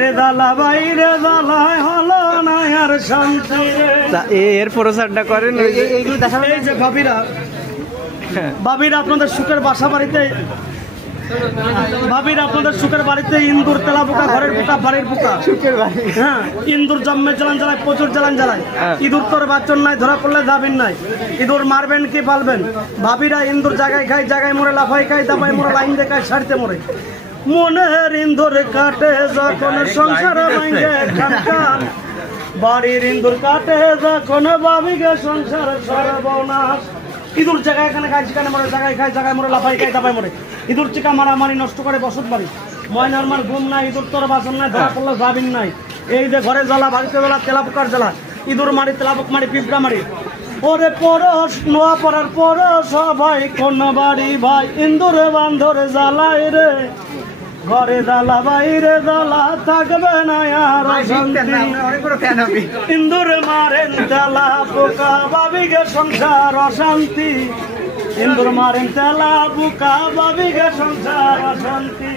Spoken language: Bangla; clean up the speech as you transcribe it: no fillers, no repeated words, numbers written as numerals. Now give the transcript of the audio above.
ঘরে জ্বালা বাইরে জ্বালায় হলো না আর শান্তি এর প্রচারটা করেন এইগুলো দেখাবেন। এই যে ভাবিরা আপনাদের সুখের বাসা বাড়িতে, ভাবিরা আপনাদের সুখের বাড়িতে ইন্দুর, তেলা পোকা, ঘরের পোকা, বাড়ির পোকা, হ্যাঁ ইন্দুর জন্মে জ্বালান জ্বালায়, প্রচুর জ্বালান জ্বালায়। ইঁদুর তোর বাচ্চন নাই, ধরা পড়লে যাবেন নাই। ইঁদুর মারবেন কি পালবেন? ভাবিরা ইন্দুর জায়গায় খায়, জায়গায় মরে, লাফাই খায়, দাবায় মরে, লাইন দেখায়, সারিতে মরে। মনের ইন্দুর কাটে যখন সংসার ভাঙ্গে খান খান, বাড়ির ইন্দুর কাটে যখন ভাবিকে সংসার সর্বনাশ। ইঁদুর জায়গায় এখানে খায়, সেখানে মরে, জায়গায় খায়, জায়গায় মরে, লাফাই খায়, দাবায় মরে। ইঁদুর চিকা মারামারি নষ্ট করে বসত বাড়ি। ময়নার মার ঘুম নাই, ইঁদুর তোর বাসন নাই, ধরা পড়লে যাবিন নাই। এই যে ঘরে জ্বালা, বাড়িতে জ্বালা, তেলা পোকার জ্বালা, ইঁদুর মারি, তেলাপোক মারি, পিঁপড়া মারি। ওরে পরশ নোয়া পড়ার পরশ সবাই কোন বাড়ি ভাই, ইন্দুরে বান্ধরে জ্বালায় রে, ঘরে জ্বালা বাইরে জ্বালা থাকবে না আর শান্তি। ইন্দুরে মারেন তেলা পোকা, ভাবিকে সংসার অশান্তি। ইন্দুর মারেন তেলা পোকা, ভাবিকে সংসার অশান্তি।